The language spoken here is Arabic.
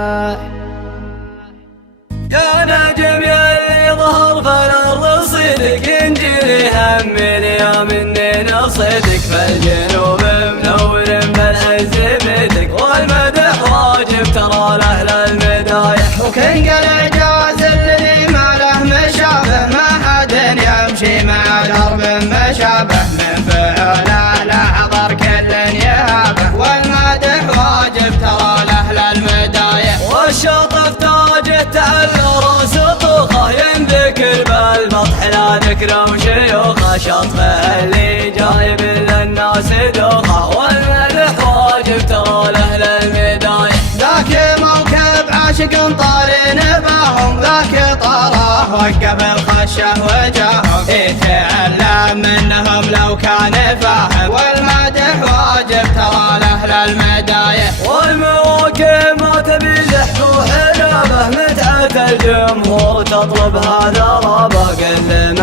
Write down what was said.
يا نجم يا ظهر فالأرض صدق انجلي هم اليوم اني نصدق فالجنوب منور بالعز بدك والمدح واجب ترى لأهل المدايح وكن قل جاز الذي ما له مشابه ما حد يمشي مع درب مشابه من فعله لا حضر كل يهابه والمدح واجب ترى لأهل المدايح والشطف تاج التعلر سطوخه ينذكر بالمطح لا ذكر وشيوخه شطفه اللي جايب للناس دوخه والمدح واجب ترى لأهل المدايح ذاك موكب عاشق طاري نباهم ذاك طاره وقف الخشه وجاهم يتعلم منهم لو كان فاهم والمدح واجب ترى لأهل المدايح والمواكب ما تبي زحف وحلابه متعة الجمهور تطلب هذا رابه قل من